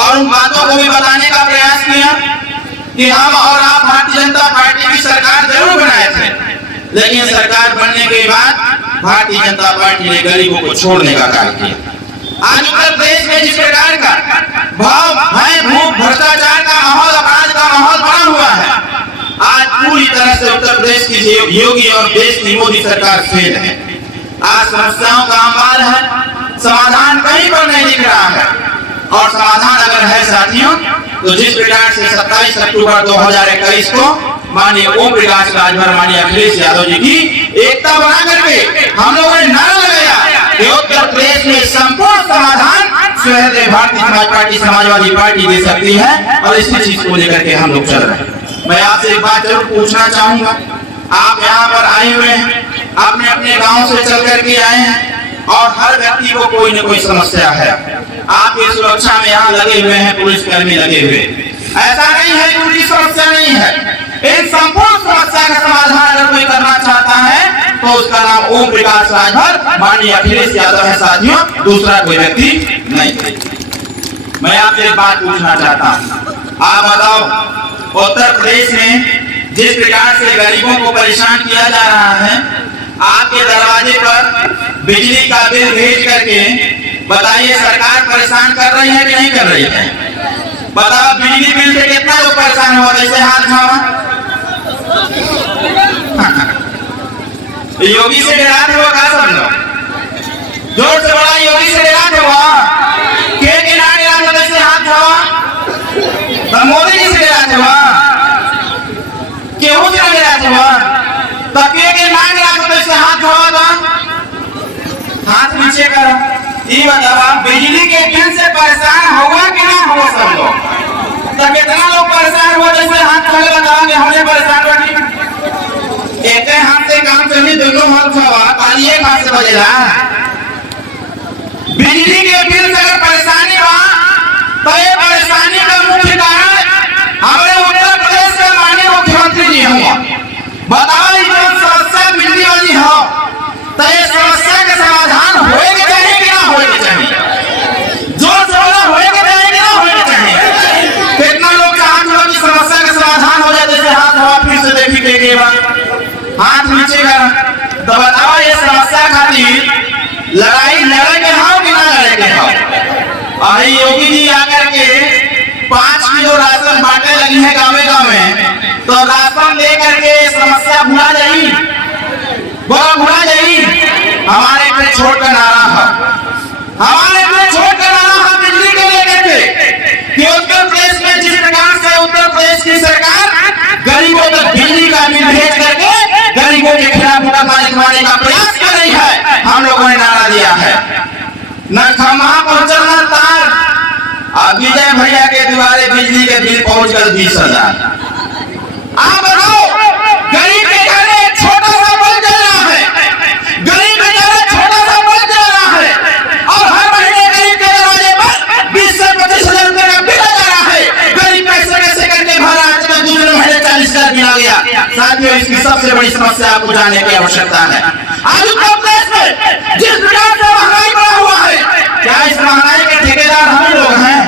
और उन बातों को भी बताने का प्रयास किया कि हम और आप भारतीय जनता पार्टी की सरकार जरूर बनाए थे, लेकिन सरकार बनने के बाद भारतीय जनता पार्टी ने गरीबों को छोड़ने का कार्य किया। आज उत्तर प्रदेश में जिस प्रकार का भाव भय भूख भ्रष्टाचार का माहौल, अपराध का माहौल बना हुआ है, आज पूरी तरह से उत्तर प्रदेश की योगी और देश की मोदी सरकार फेल है। आज समस्याओं का अंबार है, समाधान कहीं पर नहीं दिख रहा है। और समाधान अगर है साथियों, तो जिस प्रकार से 27 अक्टूबर 2021 को माननीय ओम प्रकाश राजभर, माननीय अखिलेश यादव जी की एकता बना करके हम लोगों ने नारा लगाया कि उत्तर प्रदेश में संपूर्ण समाधान स्वयं भारतीय समाज पार्टी, समाजवादी पार्टी दे सकती है, और इसी चीज को लेकर के हम लोग चल रहे हैं। मैं आपसे एक बात जरूर पूछना चाहूंगा, आप यहाँ पर आए हुए हैं, आपने अपने गांव से चल करके आए हैं, और हर व्यक्ति को कोई न कोई समस्या है। आपकी सुरक्षा में यहाँ लगे हुए हैं पुलिस कर्मी लगे हुए, ऐसा नहीं है कि उनकी समस्या नहीं है। इन संपूर्ण समस्या का समाधान अगर कोई करना चाहता है तो उसका नाम ओम प्रकाश राजभर, माननीय अखिलेश यादव है साथियों, दूसरा कोई व्यक्ति नहीं। मैं आपसे एक बात पूछना चाहता हूँ, आप बताओ उत्तर प्रदेश में जिस प्रकार से गरीबों को परेशान किया जा रहा है, आपके दरवाजे पर बिजली का बिल भेज करके बताइए सरकार परेशान कर रही है कि नहीं कर रही है? बताओ बिजली बिल से कितना लोग परेशान हुआ? जैसे हाथ उठाओ। योगी से डराते हो का सब लोग? जोर से बड़ा योगी से डराते हो के ना डराते? जैसे हाथ उठाओ। मोदी जी से डराते हो? केहू से डराते हो? तकिए के ना डराते? जैसे हाथ उठाओ, हाथ नीचे करो। ये बताओ बिजली के बिल से परेशान होगा कि ना होगा सब लोग? तो कितना लोग परेशान हुआ? जैसे हाथ पहले बताओगे हमने परेशान हुआ। एक हाथ से काम चली, दोनों हाथ हवा, ताली एक हाथ से बजेगा। बिजली के बिल से अगर परेशानी हुआ तो ये परेशानी का मुख्य कारण हमारे उत्तर प्रदेश के माननीय मुख्यमंत्री जी हुआ। बताओ ये समस्या बिजली वाली हो तो ये समस्या का समाधान होएगा चाहिए कि ना होएगा चाहिए? जोर से बोला, होएगा चाहिए कि ना होएगा चाहिए? कितना लोग चाहते हो कि समस्या का समाधान हो जाए? जैसे हाथ हवा, फिर से देखी के हाथ नीचे कर। तो बताओ ये समस्या खातिर लड़ाई लड़ेंगे हो कि ना लड़ेंगे हो? अरे योगी जी आकर के 5 किलो राशन बांटने लगी है गाँव में, तो राशन दे करके समस्या भुला जाएगी, भुला जाएगी। हमारे पे छोड़ का नारा है, हमारे पे छोड़ का नारा है बिजली को लेकर के कि उत्तर प्रदेश में जिस प्रकार से उत्तर प्रदेश की सरकार गरीबों तक बिजली का बिल भेज करके गरीबों के खिलाफ मुकदमा लिखवाने का प्रयास कर रही है, हम लोगों ने नारा दिया है। न खम्हा पहुंचल न तार, विजय भैया के द्वारे बिजली के बिल पहुंच कर 20,000। आप बताओ गरीब के घर में छोटा सा बल्ब जल रहा है, गरीब के घर में छोटा सा बल्ब जल रहा है, और हर महीने गरीब के दरवाजे पर 20 से 25,000 रुपए का बिल आ रहा है। गरीब कैसे कैसे करके भरा है, तो दूसरे महीने 40,000 बिल आ गया। साथियों इसकी सबसे बड़ी समस्या आपको जानने की आवश्यकता है। आज उत्तर प्रदेश में जिस प्रकार से महंगाई बढ़ा हुआ है, क्या इस महंगाई के ठेकेदार हम लोग हैं?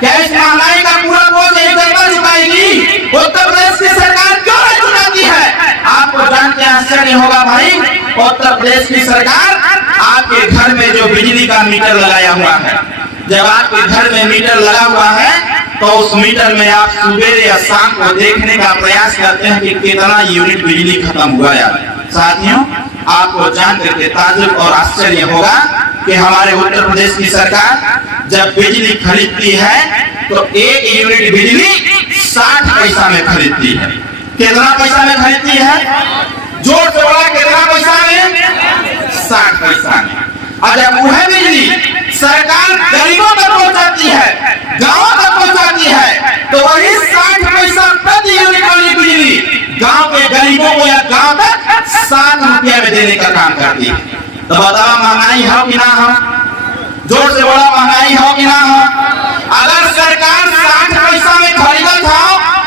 क्या इस महंगाई का पूरा बोझ एक सरकार चुकाएगी? उत्तर प्रदेश की सरकार क्यों नहीं चुकाती है? आपको जान के आश्चर्य होगा भाई, उत्तर प्रदेश की सरकार आपके घर में जो बिजली का मीटर लगाया हुआ है, जब आपके घर में मीटर लगा हुआ है तो उस मीटर में आप सुबह या शाम को देखने का प्रयास करते हैं कि कितना यूनिट बिजली खत्म हुआ है। साथियों आपको जान करके ताज्जुब और आश्चर्य होगा कि हमारे उत्तर प्रदेश की सरकार जब बिजली खरीदती है तो 1 यूनिट बिजली 60 पैसा में खरीदती है। कितना पैसा में खरीदती है? जोर से बोला, कितना पैसा में? 60 पैसा में। और जब वह बिजली सरकार गरीबों तक पहुंचाती है, गांवों तक पहुंचाती है, तो वही 60 पैसा प्रति यूनिट वाली बिजली गांव के गरीबों को या गांव तक 7 रुपया में देने का काम करती है। तो बताओ महंगाई हो कि ना हो? जोर से बोला, महंगाई हो कि ना हो? अगर सरकार 60 पैसा में खरीदत हो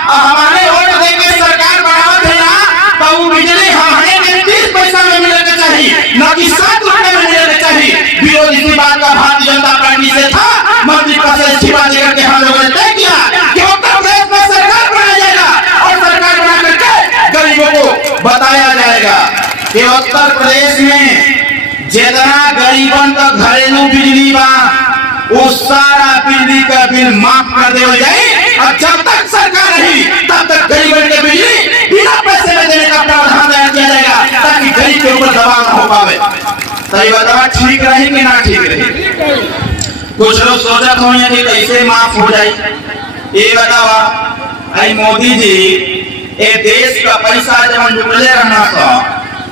और हमारे वोट देके सरकार बढ़ावत है ना, तो वो बिजली हमारे 30 पैसा में मिलना चाहिए, न कि 7 रुपए में मिलना चाहिए। विरोध इसी बात का भारतीय जनता पार्टी से था, मंत्री पद से इस्तीफा देकर के हम लोग उत्तर प्रदेश में जितना गरीबन का घरेलू बिजली बा वो सारा बिजली का बिल माफ कर दे जाए, और जब तक सरकार रही तब तक गरीबन के बिजली बिना पैसे में देने का प्रावधान किया जाएगा, ताकि गरीब के ऊपर दबाव न हो पावे। तो ये बतावा ठीक रही कि ना ठीक रही? कुछ लोग सोचत होंगे कि कैसे माफ हो जाए। ये बतावा, आई मोदी जी ये देश का पैसा जब लुटले रहना था,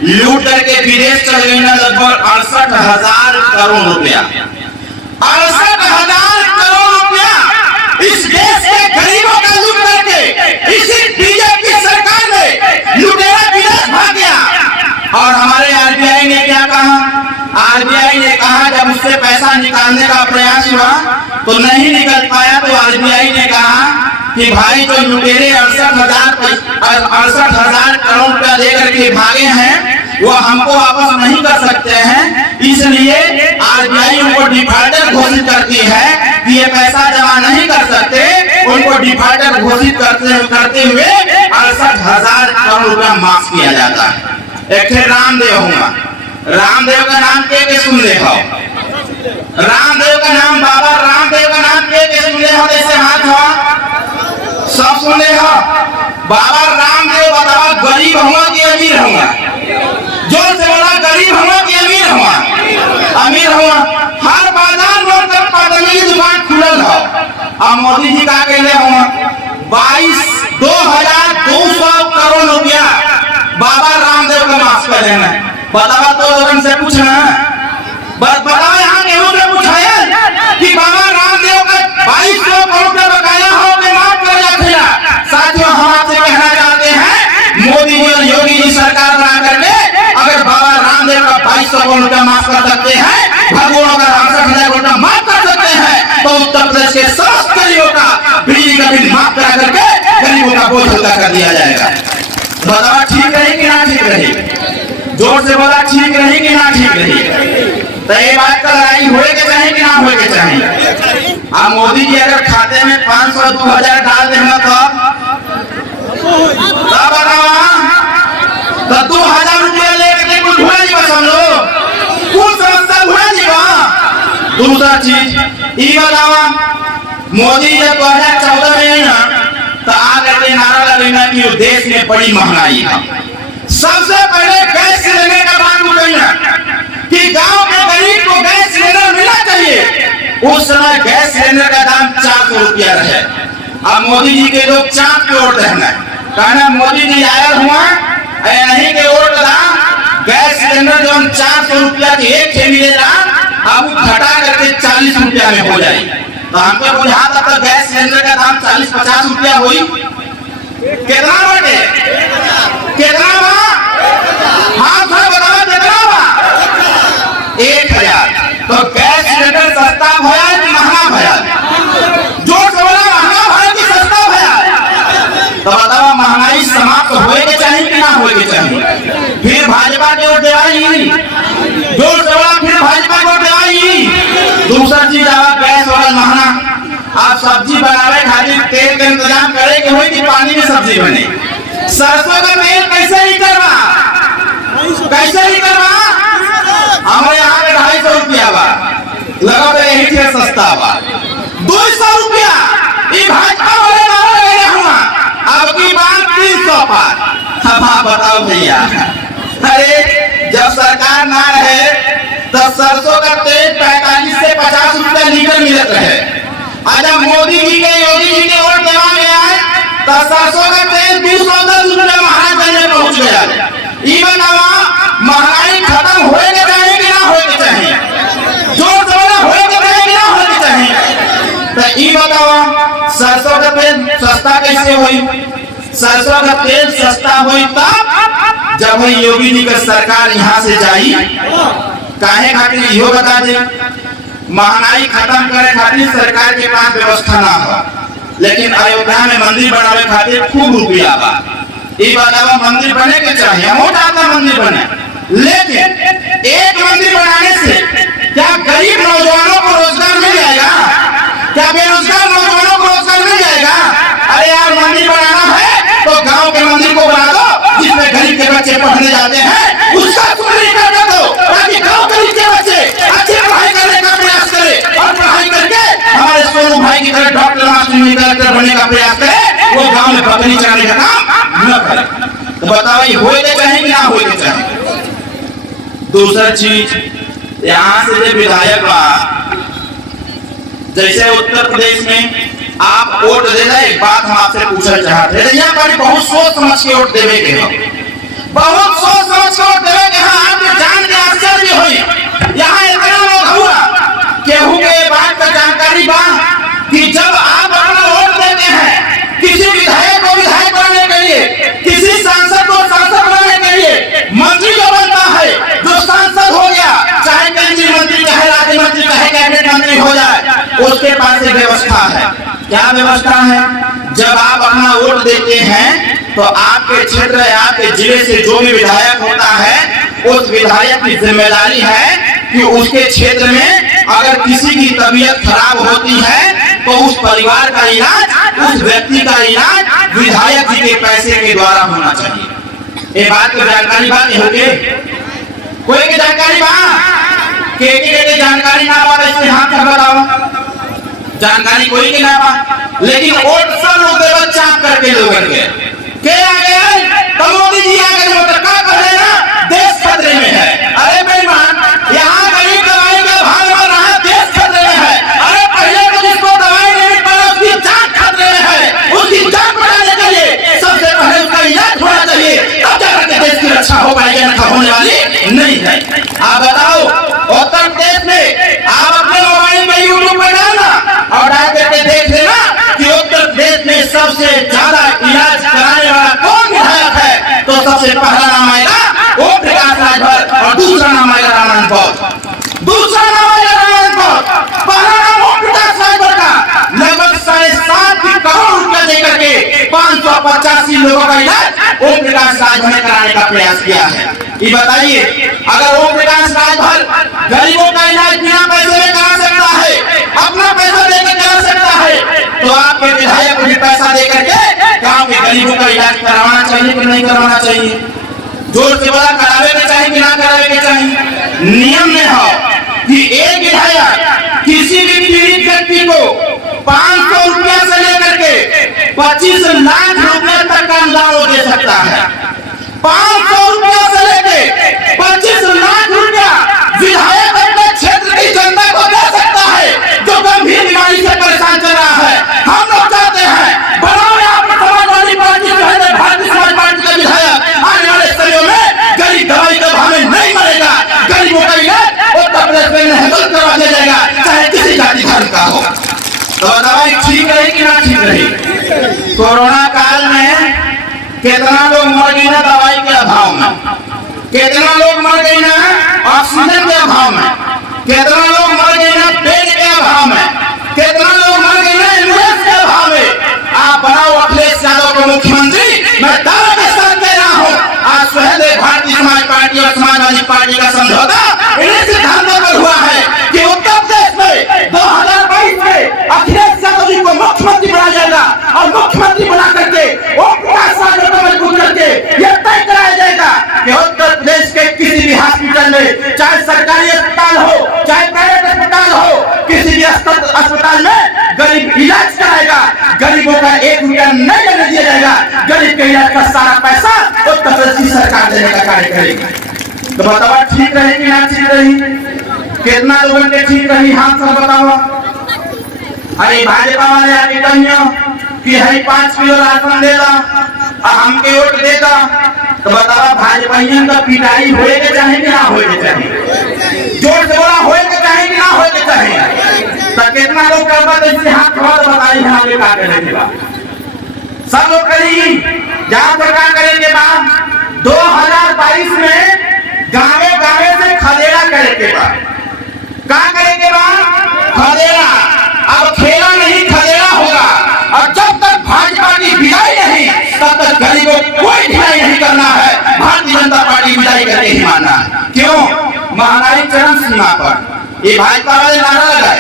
लूट करके विदेश चल गई ना लगभग 68,000 करोड़ रुपया। 68,000 करोड़ रुपया इस देश के गरीबों का लूट करके इसी बीजेपी सरकार ने लुटेरा विदेश भाग गया। और हमारे आरबीआई ने क्या कहा? आरबीआई ने कहा जब उससे पैसा निकालने का प्रयास हुआ तो नहीं निकल पाया, तो आरबीआई ने कहा कि भाई जो लुटेरे 68,000 करोड़ रुपया लेकर के भागे हैं वो हमको वापस नहीं कर सकते हैं, इसलिए आरबीआई उनको डिफॉल्टर घोषित करती है कि ये पैसा जमा नहीं कर सकते। उनको डिफॉल्टर घोषित करते हुए 68,000 करोड़ रुपया माफ किया जाता है। एक रामदेव हुआ, रामदेव का नाम के सुन ले हो, रामदेव का नाम, बाबा रामदेव का नाम के सुन ले हो, जैसे हाथ हो सब सुन ले हो। बाबा रामदेव बताओ गरीब हुआ कि अमीर हुआ? जोर से बोला, गरीब हुआ कि अमीर हुआ? अमीर हुआ। हर बाजार में उनका पतंगी दुकान खुलल हो। और मोदी जी का कहले हुआ 2,200 करोड़ रुपया बाबा रामदेव का माफ कर देना। बतावा तो लोगन से पूछना, बताओ यहाँ केहू से पूछाया कि बाबा रामदेव का 2,200 करोड़ रुपया बकाया हो के माफ कर दिया। साथियों, हम आपसे कहना चाहते हैं मोदी जी और योगी जी सरकार बना करके अगर बाबा रामदेव का 2,200 करोड़ रुपया माफ कर सकते हैं, भगवानों का 68,000 रुपया माफ कर सकते हैं, तो उत्तर प्रदेश के समस्त गरीबों का बिजली का बिल माफ करा करके गरीबों का बोझ हल्का कर दिया जाएगा। बतावा ठीक रही कि ना ठीक रही? जोर से बोला, ठीक रही कि ना ठीक रही? तो ये बात का लड़ाई होए के चाहे कि ना होए के चाहे? अब मोदी जी अगर खाते में 500 2,000 डाल देना तो बतावा, तो 2,000 रुपया लेकर कुछ हुआ नहीं बस हम लोग कुछ समस्या हुआ नहीं बा। दूसरा चीज ये बतावा, मोदी जब 2014 में ना तो आगे के नारा लगेगा कि देश में बड़ी महंगाई है। सबसे पहले गैस सिलेंडर का दाम उठाना कि गांव के गरीब को गैस सिलेंडर मिलना चाहिए। उस समय गैस सिलेंडर का दाम 400 रुपया रहे। अब मोदी जी के लोग चांद पे ओट रहना कहना मोदी जी आया हुआ नहीं के ओट दाम गैस सिलेंडर जो 400 रुपया के एक थे मिलेगा, अब घटा करके 40 रुपया में हो जाए। तो हमको बुझाता तो गैस सिलेंडर का दाम 40-50 रुपया हुई। कितना बटे? कितना बा? हाँ थोड़ा बताओ कितना बा? 1,000। तो गैस सिलेंडर सस्ता भया कि महंगा भया? जोर से बोला, महंगा भया कि सस्ता भया? तो बताओ महंगाई समाप्त होए के चाहिए कि ना होए के चाहिए? फिर भाजपा के वोट देवाई। जोर से बोला, फिर भाजपा को वोट देवाई। दूसरा चीज आवा गैस वाला महंगा। आप सब्जी बनावे खातिर तेल का इंतजाम करे कि होई कि पानी में सब्जी बने। सरसों का तेल कैसे लीटर बा? कैसे लीटर बा? हमारे यहाँ में 250 रुपया बा, लगा तो यही थे सस्ता बा 200 रुपया। ये भाजपा वाले नारा लगे हुआ, अब की बात 300 पार। अब आप बताओ भैया, अरे जब सरकार ना रहे तो सरसों का तेल 45 से 50 रुपया लीटर मिलत रहे। आज मोदी जी के योगी जी के वोट देवा गया है तो सरसों का तेल 210 रुपया महाराज पहुंच गया। ये बतावा महंगाई खत्म होए के चाहिए कि ना होए के चाहिए? जोर से बोला, होए के चाहिए कि ना होए के चाहिए? तो ये बतावा सरसों का तेल सस्ता कैसे हुई? सरसों का तेल सस्ता हुई तब जब योगी जी का सरकार यहाँ से जाई। काहे खातिर इहो बता दे, महंगाई खत्म करे खातिर सरकार के पास व्यवस्था ना हो, लेकिन अयोध्या में मंदिर बनावे खातिर खूब रुपया बा। ये बतावा मंदिर बने के चाहिए, हम चाहता मंदिर बने, लेकिन एक मंदिर बनाने से क्या गरीब नौजवानों को रोजगार मिल जाएगा? क्या बेरोजगार नौजवानों को रोजगार मिल जाएगा? अरे यार मंदिर बनाना है तो गांव के मंदिर को बना दो जिसमें गरीब के बच्चे पढ़ने जाते हैं, उसका भाई की तरह डॉक्टर मास्टर कलेक्टर बनने का प्रयास करे, वो गांव में बकरी चराने का काम न करे। तो बताओ ये होते चाहे कि ना होते चाहे। दूसरा चीज, यहाँ से जो विधायक बा, जैसे उत्तर प्रदेश में आप वोट दे रहे, एक बात हम आपसे पूछना चाहते हैं, यहाँ पर बहुत सोच समझ के वोट देवे के हो, बहुत सोच समझ के वोट देवे के। हाँ, आप जान के आश्चर्य हुई, यहाँ इतना लोग हुआ केहू के बात का जानकारी बा कि जब आप अपना वोट देते हैं किसी विधायक को विधायक बनाने के लिए, किसी सांसद को सांसद बनाने के लिए, मंत्री जो बनता है, जो सांसद हो गया, चाहे केंद्रीय मंत्री, चाहे राज्य मंत्री, चाहे कैबिनेट मंत्री हो जाए, उसके पास एक व्यवस्था है। क्या व्यवस्था है? जब आप अपना वोट देते हैं तो आपके क्षेत्र या आपके जिले से जो भी विधायक होता है, उस विधायक की जिम्मेदारी है कि उसके क्षेत्र में अगर किसी की तबीयत खराब होती है तो उस परिवार का इलाज, उस व्यक्ति का इलाज विधायक जी के पैसे के द्वारा होना चाहिए। ये बात की जानकारी बात होगी, कोई की जानकारी बा के जानकारी ना बा, इससे हाथ बताओ, जानकारी कोई की ना बा, लेकिन वोट सब लोग देवल चाप करके लोगन के आ गए तो मोदी जी आ गए, मतलब का कर रहे ना देश खतरे में है। अरे बेईमान, यहाँ गरीब दवाई का भाव बढ़ रहा है, देश खतरे में है। अरे पहले तो जिसको दवाई नहीं पड़ा उसकी जान खतरे में है, उसकी जान बढ़ाने के लिए सबसे पहले उसका इलाज होना चाहिए, तब जाकर के देश की रक्षा हो पाएगी, रक्षा होने वाली नहीं है। आप बताओ, उत्तर प्रदेश में आप अपने मोबाइल में यूट्यूब पे डालना और डाल करके देख लेना कि उत्तर प्रदेश में सबसे ज्यादा इलाज कराने वाला कौन विधायक है, तो सबसे पहला नाम आएगा ओम प्रकाश राजभर और दूसरा नाम आएगा रामानंद पौध, दूसरा नाम आएगा रामानंद पौध, पहला नाम ओम प्रकाश राजभर का लगभग 7.5 करोड़ रुपया देकर के 585 लोगों का इलाज ओम प्रकाश राजभर ने कराने का प्रयास किया है। ये बताइए, अगर ओम प्रकाश राजभर गरीबों का इलाज बिना पैसे में करा सकता है, अपना पैसा देकर करा सकता है, तो आपके विधायक को भी पैसा देकर के गांव के गरीबों का इलाज करवाना चाहिए कि नहीं करवाना चाहिए? जोर से बोला, करावे के चाहिए कि ना करावे के चाहिए? नियम में हो कि एक विधायक किसी भी पीड़ित व्यक्ति को 500 रुपया से लेकर के 25 लाख रुपए तक का अनुदान दे सकता है। 500 रुपया से लेके 25 लाख रुपया विधायक अपने क्षेत्र की जनता को दे सकता है जो गंभीर बीमारी से परेशान चल रहा है। हम लोग चाहते हैं बनाओ आप समाजवादी पार्टी जो है, भारतीय समाज पार्टी का विधायक आने वाले समय में गरीब दवाई के भाव में नहीं मरेगा, गरीबों का इलाज उत्तर प्रदेश में नहीं करवा दिया जाएगा, चाहे किसी जाति धर्म का हो। तो दवाई ठीक रही कि ना ठीक रही? कोरोना काल में कितना लोग मर गए ना दवाई के अभाव में, कितना लोग मर गए ना ऑक्सीजन के अभाव में, कितना लोग मर गए ना बेड के अभाव में, कितना लोग मर गए ना एम्बुलेंस के अभाव में। आप बनाओ अखिलेश यादव को मुख्यमंत्री, मैं दावा के साथ कह रहा हूँ, आज स्वयं भारतीय समाज पार्टी और समाजवादी पार्टी का समझौता इन्हीं सिद्धांतों पर हुआ है कि उत्तर प्रदेश में 2022 में अखिलेश यादव जी को मुख्यमंत्री बनाया जाएगा और मुख्यमंत्री बना करके ओम प्रकाश राजभर को मजबूत करके यह तय कराया जाएगा कि उत्तर प्रदेश के किसी भी हॉस्पिटल में, चाहे सरकारी अस्पताल हो चाहे प्राइवेट अस्पताल हो, किसी भी अस्पताल में गरीब इलाज कराएगा, गरीबों का 1 रुपया नहीं लेने दिया जाएगा, गरीब के इलाज का सारा पैसा उत्तर प्रदेश की सरकार देने का कार्य करेगी। तो बताओ ठीक रही कि ना ठीक रही? कितना लोगों के ठीक रही हाथ से बताओ। अरे भाजपा वाले आके कहियो कि है 5 किलो राशन दे दो और हमके वोट दे दो, तो बताओ भाजपाइयों का पिटाई होए के चाहे कि ना होए के चाहिए? जोर से बोला, होए के चाहे कि ना होए के चाहिए? तो कितना लोग करवा तो इससे हाथ खबर बताई है आगे का करेंगे? सब लोग करी जहाँ सरकार करेंगे बाद 2022 में गाँवे गाँवे से खदेड़ा करे के बाद क्या करेंगे बाद? खदेड़ा। अब खेला नहीं खदेड़ा होगा, और जब तक भाजपा की विदाई नहीं तब तक गरीबों को कोई ढिलाई नहीं करना है। भारतीय जनता पार्टी विदाई करके ही मानना है। क्यों? महंगाई चरम सीमा पर, ये भाजपा वाले नारा लगाए,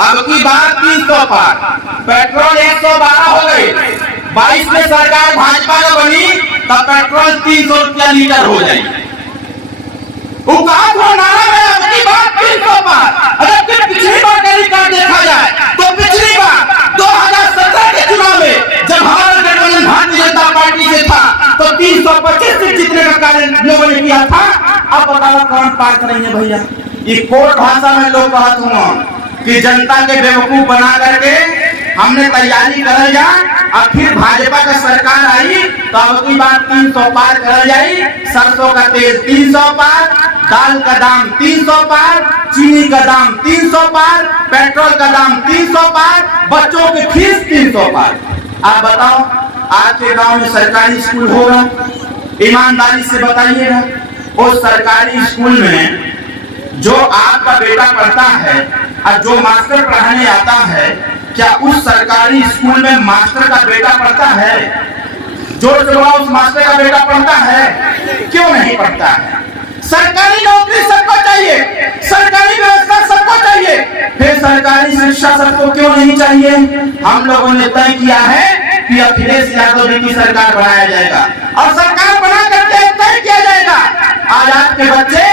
अब की बात 300 पार, पेट्रोल 112 हो गई, 22 में सरकार भाजपा का बनी तब पेट्रोल 300 रुपया लीटर हो जाएगी। नारा में अब की बात 300 पार। अगर पिछली बार का रिकॉर्ड देखा जाए तो पिछली बार कौन पार करेंगे भैया? ये कोर्ट भाषा में लोग कहत हुआ कि जनता के बेवकूफ बना करके हमने तैयारी कर जा, और फिर भाजपा का सरकार आई तो अब की बात 300 पार कर जाई। सरसों का तेल 300 पार, दाल का दाम 300 पार, चीनी का दाम 300 पार, पेट्रोल का दाम 300 पार, बच्चों की फीस 300 पार। आप बताओ, आज के गांव में सरकारी स्कूल होगा? ईमानदारी से बताइएगा, उस सरकारी स्कूल में जो आपका बेटा पढ़ता है और जो मास्टर पढ़ाने आता है, क्या उस सरकारी स्कूल में मास्टर का बेटा पढ़ता है? जोर से बोला, उस मास्टर का बेटा पढ़ता है? क्यों नहीं पढ़ता है? सरकारी नौकरी सबको चाहिए, सरकारी व्यवस्था सबको चाहिए, फिर सरकारी शिक्षा सबको क्यों नहीं चाहिए? हम लोगों ने तय किया है कि अखिलेश यादव जी की सरकार बनाया जाएगा, और सरकार बना करके तय किया जाएगा। आज आपके बच्चे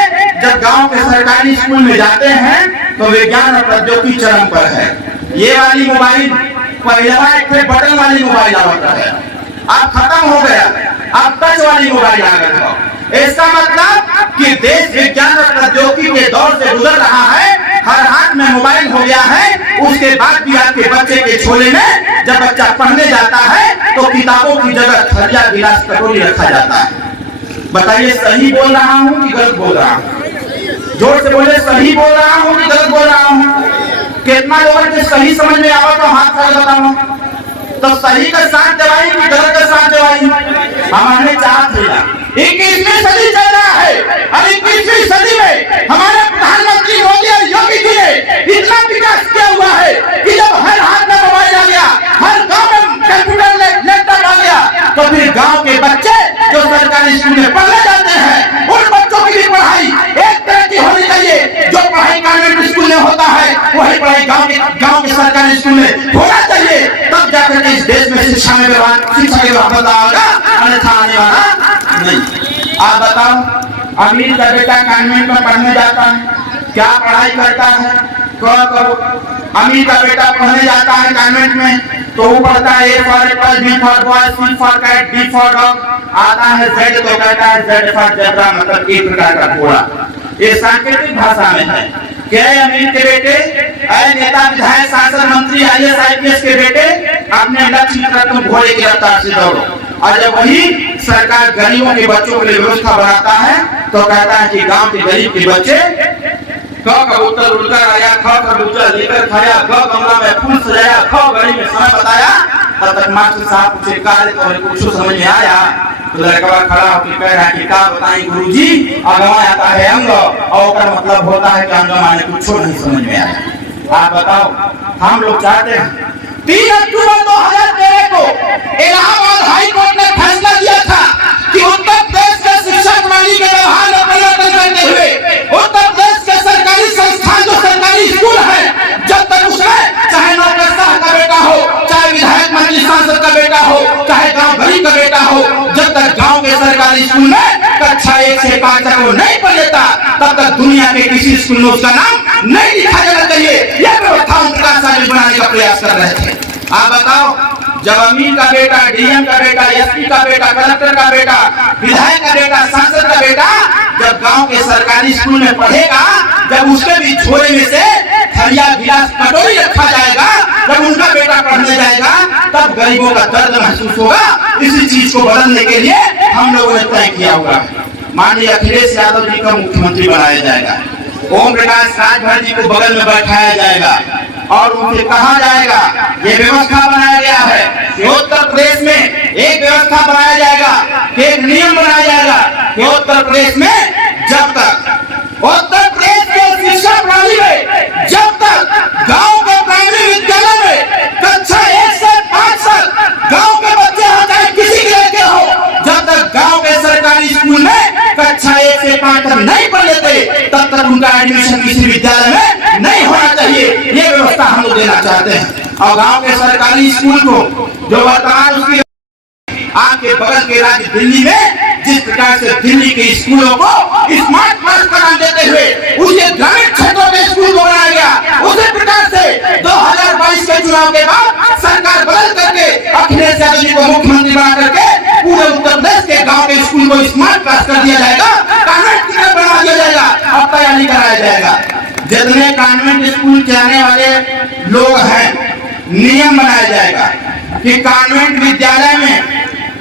जब गांव के सरकारी स्कूल में जाते हैं तो विज्ञान और प्रौद्योगिकी चरम पर है। ये वाली मोबाइल पहले एक बटन वाली मोबाइल आता है, अब खत्म हो गया, अब टच वाली मोबाइल आ गया। इसका मतलब कि देश विज्ञान और प्रौद्योगिकी के दौर से गुजर रहा है, हर हाथ में मोबाइल हो गया है। उसके बाद भी आपके बच्चे के झोले में जब बच्चा पढ़ने जाता है तो किताबों की जगह थरिया गिलास कटोरी रखा जाता है। बताइए, सही बोल रहा हूँ कि गलत बोल रहा हूँ? जोर से बोले, सही बोल रहा हूँ कि गलत बोल रहा हूँ? कितना लोगों के सही समझ में आवा तो हाथ खड़ा बताओ। तो सही का साथ दवाई कि गलत का साथ दवाई? हमारे चाहत है 21वीं सदी चल रहा है, और 21वीं सदी में हमारे प्रधानमंत्री मोदी और योगी जी ने इतना विकास किया हुआ है कि जब हर हाथ में मोबाइल आ गया, हर गांव में कंप्यूटर लैपटॉप आ गया, तो फिर गांव के बच्चे जो सरकारी स्कूल में पढ़ने जाते हैं, उन बच्चों की भी पढ़ाई एक तरह की होनी चाहिए। जो पढ़ाई कॉन्वेंट स्कूल में होता है वही पढ़ाई गांव के सरकारी स्कूल में होना चाहिए, तब जाकर इस देश में शिक्षा में शिक्षा के व्यवस्था होगा, अन्यथा आने वाला नहीं। आप बताओ, अमीर का बेटा कॉन्वेंट में पढ़ने जाता है, क्या पढ़ाई करता है? अमीर का बेटा पढ़ने जाता है कॉन्वेंट में तो वो पढ़ता है A for apple, B for boy, C for cat, D for dog, आता है Z तो कहता है Z for zebra, मतलब एक प्रकार का घोड़ा। ये सांकेतिक भाषा में है। क्या अमीर के बेटे, नेता, विधायक, सांसद, मंत्री, IAS, IPS के बेटे अपने लक्ष्य की तरफ तुम घोड़े की रफ्तार से दौड़ो, और जब वही सरकार गरीबों के बच्चों के लिए व्यवस्था बनाता है तो कहता है कि गांव के गरीब के बच्चे क कबूतर उड़कर आया, ख कबूतर लेकर खाया, ग गमला में फूल सजाया, ख गली में समय बताया। तब तक मास्टर साहब पूछे कार्य तो कुछ समझ में आया? तो लड़का खड़ा होकर कह रहा है कि क्या बताएं गुरुजी, अगवा आता है अंग, और का मतलब होता है कि अंग माने कुछ नहीं समझ में आया। आप बताओ, हम लोग चाहते हैं 3 अक्टूबर 2013 को इलाहाबाद हाई कोर्ट ने फैसला दिया था कि उत्तर प्रदेश के शिक्षा प्रणाली के व्यवहार में परिवर्तन करते हुए उत्तर प्रदेश के सरकारी संस्थान जो सरकारी स्कूल है, जब तक उसमें चाहे नौकरशाह का बेटा हो, चाहे विधायक मंत्री सांसद का बेटा हो, चाहे गांव भरी का बेटा हो, जब तक गांव के सरकारी स्कूल में कक्षा 1 से 5 तक वो नहीं पढ़ लेता, तब तक दुनिया के किसी स्कूल में उसका नाम नहीं लिखा जाना चाहिए। यह व्यवस्था उन प्रकाश साबित बनाने का प्रयास कर रहे थे। आप बताओ, जब अमीर का बेटा, डीएम का बेटा, एसपी का बेटा, कलेक्टर का बेटा, विधायक का बेटा, सांसद का बेटा जब गांव के सरकारी स्कूल में पढ़ेगा, जब उसके भी झोले में से थरिया गिलास कटोरी रखा जाएगा, जब उनका बेटा पढ़ने जाएगा, तब गरीबों का दर्द महसूस होगा। इसी चीज को बदलने के लिए हम लोगों ने तय किया हुआ। माननीय अखिलेश यादव जी को मुख्यमंत्री बनाया जाएगा, ओम प्रकाश राजभर जी को बगल में बैठाया जाएगा, और उनसे कहा जाएगा, ये व्यवस्था बनाया गया है कि उत्तर प्रदेश में एक व्यवस्था बनाया जाएगा, कि एक नियम बनाया जाएगा कि उत्तर प्रदेश में जब तक उत्तर प्रदेश के शिक्षा प्रणाली में जब तक गांव के प्राइमरी विद्यालय में कक्षा 1 से 5 तक गांव के बच्चे हो, चाहे किसी के लड़के हो, जब तक गांव के सरकारी स्कूल में कक्षा 1 से 5 तक नहीं पढ़ लेते, तब तक उनका एडमिशन किसी विद्यालय में नहीं होना चाहिए। ये व्यवस्था हम लोग देना चाहते हैं। और गांव के सरकारी स्कूल को जो वर्तमान उसकी आपके बगल के राज्य दिल्ली में जिस प्रकार से दिल्ली के स्कूलों को स्मार्ट क्लास प्रदान देते हुए उसे ग्रामीण क्षेत्रों के स्कूल को बनाया गया, उसी प्रकार से 2022 के चुनाव के बाद सरकार बदल करके अखिलेश यादव जी को मुख्यमंत्री बना करके पूरे उत्तर प्रदेश के गांव के स्कूल को स्मार्ट क्लास कर दिया जाएगा, कॉन्वेंट की तरह बना दिया जाएगा। जितने कॉन्वेंट स्कूल के आने वाले लोग हैं, नियम बनाया जाएगा कि कॉन्वेंट विद्यालय में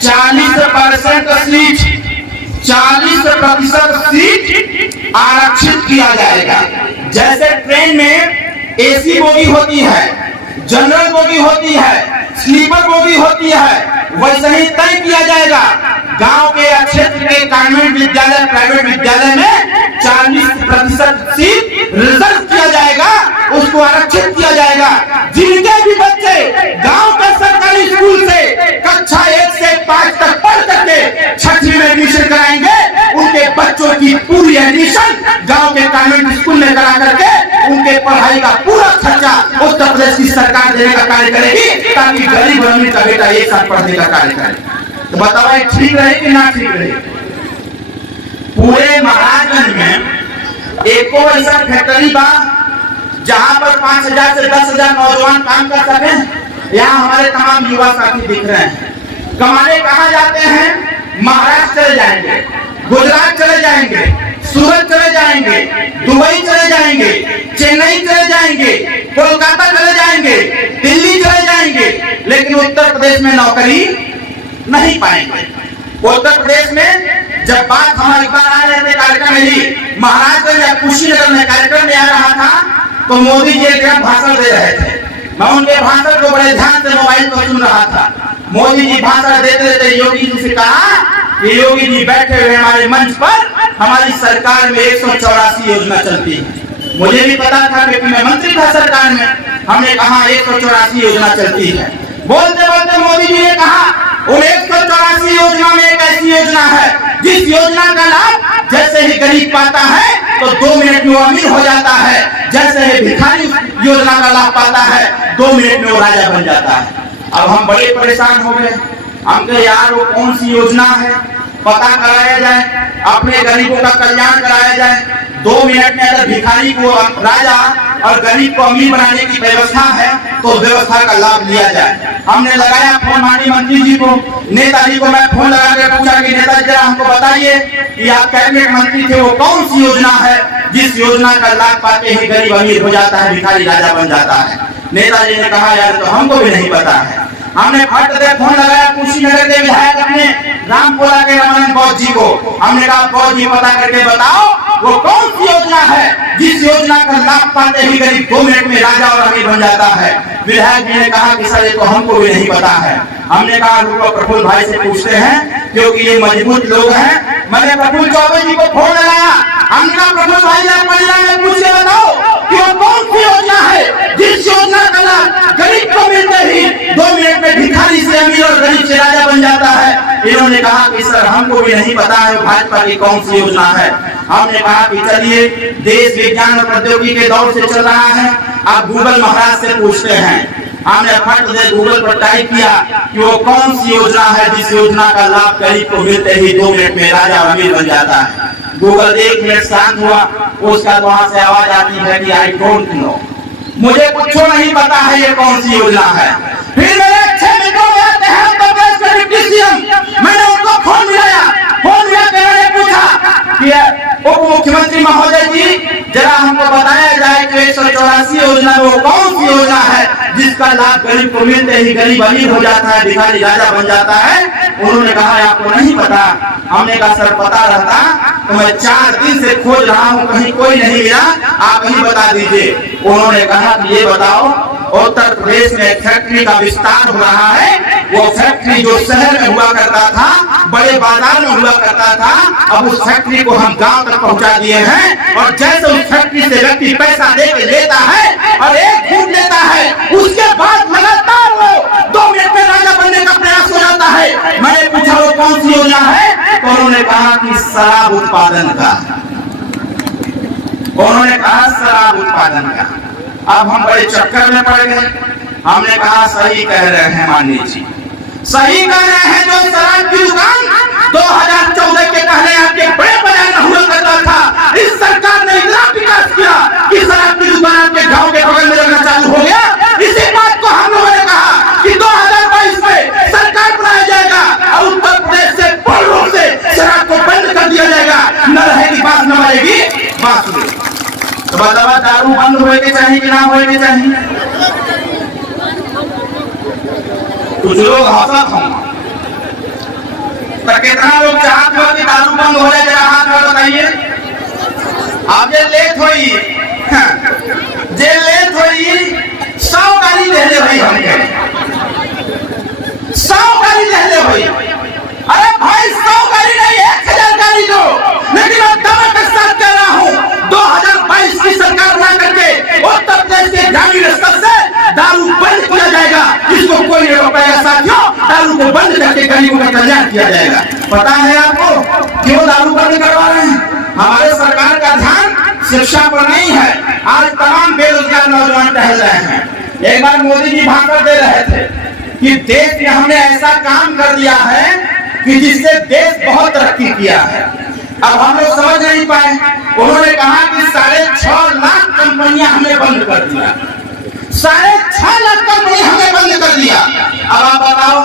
40% सीट आरक्षित किया जाएगा। जैसे ट्रेन में एसी बोगी होती है, जनरल बोगी होती है, स्लीपर बोगी होती है, वैसे ही तय किया जाएगा। गांव के या क्षेत्र के कॉन्वेंट विद्यालय, प्राइवेट विद्यालय में 40% सीट रिजर्व किया जाएगा, उसको आरक्षित किया जाएगा। जिनके भी बच्चे गांव के सरकारी स्कूल से कक्षा 1 से 5 तक पढ़ करके 6वीं में एडमिशन कराएंगे, उनके बच्चों की पूरी एडमिशन गांव के कॉन्वेंट स्कूल में करा करके उनके पढ़ाई का पूरा खर्चा उत्तर प्रदेश की सरकार देने का कार्य करेगी, ताकि गरीब अमीर का बेटा एक साथ पढ़ने का कार्य करे। तो बताओ ये ठीक रहे कि ना ठीक रहे? पूरे महाराजगंज में एको ऐसा फैक्ट्री बा जहां पर 5000 से 10,000 नौजवान काम कर सके? यहाँ हमारे तमाम युवा साथी दिख रहे हैं। कमाने कहाँ जाते हैं? महाराष्ट्र चले जाएंगे, गुजरात चले जाएंगे, सूरत चले जाएंगे, दुबई चले जाएंगे, चेन्नई चले जाएंगे, कोलकाता चले जाएंगे, दिल्ली चले जाएंगे, लेकिन उत्तर प्रदेश में नौकरी नहीं पाएंगे। उत्तर प्रदेश में जब बात हमारी बार आ रहे थे कार्यक्रम में, महाराजगंज या कुशीनगर में कार्यक्रम में आ रहा था, तो मोदी जी एक भाषण दे रहे थे। मैं उनके भाषण को बड़े ध्यान से मोबाइल पर सुन रहा था। मोदी जी भाषण देते देते योगी जी से कहा कि योगी जी बैठे हुए हमारे मंच पर, हमारी सरकार में 184 योजना चलती है। मुझे भी पता था क्योंकि मैं मंत्री था सरकार में। हमने कहा 184 योजना चलती है। बोलते बोलते मोदी जी ने कहा उन 184 योजना में एक ऐसी योजना है जिस योजना का लाभ जैसे ही गरीब पाता है तो 2 मिनट में वो अमीर हो जाता है, जैसे ही भिखारी योजना का लाभ पाता है 2 मिनट में वो राजा बन जाता है। अब हम बड़े परेशान हो गए। हम कहे यार वो कौन सी योजना है, पता कराया जाए, अपने गरीबों का कल्याण कराया जाए। 2 मिनट में अगर भिखारी को राजा और गरीब को अमीर बनाने की व्यवस्था है तो व्यवस्था का लाभ लिया जाए। हमने लगाया फोन माननीय मंत्री जी को, नेताजी को मैं फोन लगा कर पूछा कि नेताजी जरा हमको बताइए कि आप कैबिनेट मंत्री थे, वो कौन सी योजना है जिस योजना का लाभ पाते ही गरीब अमीर हो जाता है, भिखारी राजा बन जाता है? नेताजी ने कहा यार तो हमको भी नहीं पता है। हमने फट से फोन लगाया कुशीनगर के विधायक अपने रामपुरा के रमन बौद्ध जी को। हमने कहा बौद्ध जी पता करके बताओ वो कौन सी योजना है जिस योजना का लाभ पाते ही गरीब 2 मिनट में राजा और अमीर बन जाता है? विधायक जी ने कहा कि सर ये तो हमको भी नहीं पता है। हमने कहा रुको प्रफुल्ल भाई से पूछते हैं क्योंकि ये मजबूत लोग हैं। मैंने प्रफुल्ल चौबे जी को फोन लगाया। हमने कहा प्रफुल्ल भाई आप महिला में पूछ के बताओ कि वो कौन सी योजना है जिस योजना का लाभ गरीब को मिलते ही 2 मिनट में भिखारी से अमीर और गरीब से राजा बन जाता है? इन्होंने कहा कि सर हमको भी नहीं पता है भाजपा की कौन सी योजना है। हमने कहा कि चलिए देश विज्ञान और प्रौद्योगिकी के दौर से चल रहा है, आप गूगल महाराज से पूछते हैं। हमने फट से गूगल पर टाइप किया कि वो कौन सी योजना है जिस योजना का लाभ गरीब को मिलते ही 2 मिनट में राजा और अमीर बन जाता है। गूगल 1 मिनट शांत हुआ, उसका वहां से आवाज आती है कि आई डोंट नो, मुझे कुछ नहीं पता है ये कौन सी योजना है। फिर मेरे अच्छे मित्रों आते हैं उत्तर प्रदेश के डिप्टी सीएम, मैंने उनको फोन मिलाया के मैंने पूछा कि उप मुख्यमंत्री महोदय जी जरा हमको बताया जाए कि 184 योजना वो कौन सी योजना है जिसका लाभ गरीब को मिलते ही गरीब अमीर हो जाता है, भिखारी राजा बन जाता है? उन्होंने कहा आपको नहीं पता। हमने कहा सर पता रहता तो मैं 4 दिन से खोज रहा हूँ, कहीं कोई नहीं मिला, आप ही बता दीजिए। उन्होंने कहा कि ये बताओ उत्तर प्रदेश में फैक्ट्री का विस्तार हो रहा है, वो फैक्ट्री जो शहर में हुआ करता था, बड़े बाजार में हुआ करता था, अब उस फैक्ट्री को हम गांव तक पहुंचा दिए हैं। और जैसे उस फैक्ट्री से व्यक्ति पैसा दे के लेता है और एक फूट लेता है, उसके बाद लगातार वो 2 मिनट में राजा बनने का प्रयास हो जाता है। मैंने पूछा वो कौन सी योजना है, तो उन्होंने कहा कि शराब उत्पादन का। उन्होंने कहा शराब उत्पादन का। अब हम बड़े चक्कर में पड़ गए। हमने कहा सही कह रहे हैं माननीय जी, सही कह रहे हैं। जो शराब की दुकान 2014 के पहले आपके बड़े बाजार में हुआ करता था, इस सरकार ने इतना विकास किया कि शराब की दुकान आपके गांव के बगल में लगना चालू हो गया। इसी बात को हम लोगों ने कहा कि 2022 में सरकार बनाया जाएगा और उत्तर प्रदेश से पूर्ण रूप से शराब को बंद कर दिया जाएगा। न रहेगी बात, न मरेगी बात। तो बतावा दारू चाहिए कि ना होने चाहिए? कुछ लोग हंसत हों, तो कितना लोग चाहते हो कि दारू बंद हो जाए? जरा हाथ में बताइए। अब जे लेट होई, जे लेट होई 100 गाली दे दे भाई, हमके 100 गाली दे दे भाई। अरे भाई 100 गाली नहीं, 1000 गाली दो, लेकिन मैं दावे के साथ कह रहा हूँ 2022 की सरकार ना करके उत्तर प्रदेश के ग्रामीण स्तर से दारू बंद किया जाएगा। इसको कोई नहीं रोक पाएगा साथियों। दारू को बंद करके गरीबों का कल्याण किया जाएगा। पता है आपको क्यों दारू बंद करवा रहे हैं? हमारे सरकार का ध्यान शिक्षा पर नहीं है। आज तमाम बेरोजगार नौजवान टहल रहे हैं। एक बार मोदी जी भाषण दे रहे थे कि देश में हमने ऐसा काम कर दिया है कि जिससे देश बहुत तरक्की किया है। अब हम लोग समझ नहीं पाए। उन्होंने कहा कि 6.5 लाख कंपनियां हमने बंद कर दिया, 6.5 लाख कंपनी हमने बंद कर दिया। अब आप बताओ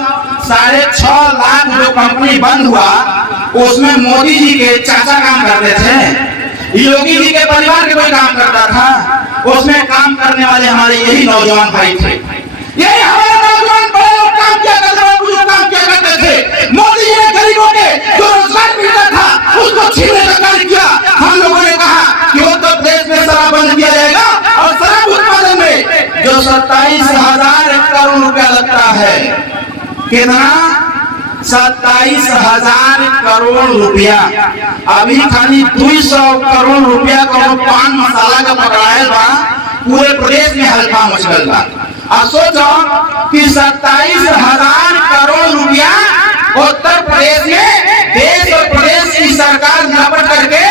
6.5 लाख जो कंपनी बंद हुआ उसमें मोदी जी के चाचा काम करते थे, योगी जी के परिवार के कोई काम करता था? उसमें काम करने वाले हमारे यही नौजवान भाई थे, यही हमारे नौजवान बड़े लोग काम किया करते थे, काम किया करते थे। मोदी जी ने गरीबों के जो रोजगार मिलता था उसको छीनने का कार्य किया। हम लोगों ने कहा कि उत्तर प्रदेश में शराब बंद किया जाएगा और शराब उत्पादन में जो 27,000 करोड़ रुपया लगता है, कितना? 27,000 करोड़ रुपया। अभी खाली 200 करोड़ रुपया को पान मसाला का पकड़ाया बा, पूरे प्रदेश में हल्का मचल बा। अब सोचो कि 27,000 करोड़ रुपया उत्तर प्रदेश में देश और प्रदेश की सरकार लपट करके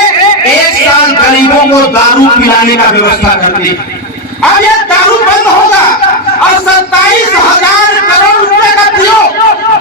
1 साल गरीबों को दारू पिलाने का व्यवस्था करती है। अब ये दारू बंद होगा और 27,000 करोड़ रुपए का प्रयोग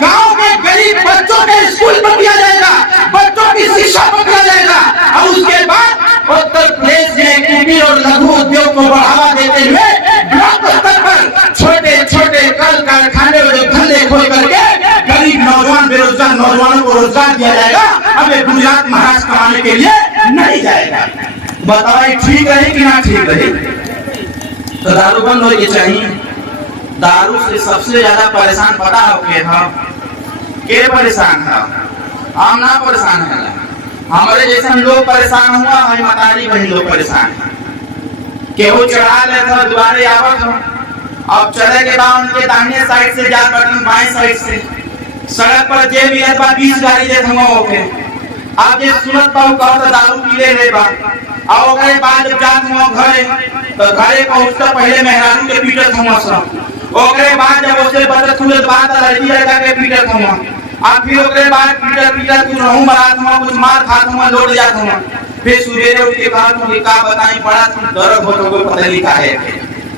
गांव के गरीब बच्चों के स्कूल पर किया जाएगा, बच्चों की शिक्षा पर किया जाएगा। और उसके बाद उत्तर प्रदेश में कुटीर और लघु उद्योग को बढ़ावा देते हुए ब्लॉक स्तर पर छोटे छोटे कल कारखाने और धंधे खोल करके गरीब नौजवान बेरोजगार नौजवानों को रोजगार दिया जाएगा। अब ये गुजरात महाराष्ट्र कमाने के लिए नहीं जाएगा। बताओ ठीक रही कि ना ठीक रही? तो दारू बंद होनी चाहिए। दारू से सबसे ज्यादा परेशान पता हो के परेशान है? हम ना परेशान है, हमारे जैसे लोग परेशान हुआ, हमारी मतारी बहन लोग परेशान है। केहू चढ़ा ले था दुआरे आवत हो, अब चले के बाद उनके दाहिने साइड से जा बटन बाएं साइड से सड़क पर जे भी है 20 गाड़ी दे थमा होके आप ये सुनत पाऊ कहो तो दारू पी ले बा। और ओकरे बाद जब जात हुआ घरे तो घरे पहुंचता पहले मेहरारू के पीटत हुआ सब। ओकरे बाद जब उससे बचत हुए बात लड़की लड़का के पीटत हुआ। अब फिर ओकरे बाद पीटत कुछ रहूं बरात हुआ, कुछ मार खात हुआ, लौट जात हुआ। फिर सवेरे उठ के बात हुई का बताई बड़ा दर्द हो तो पता नहीं का है।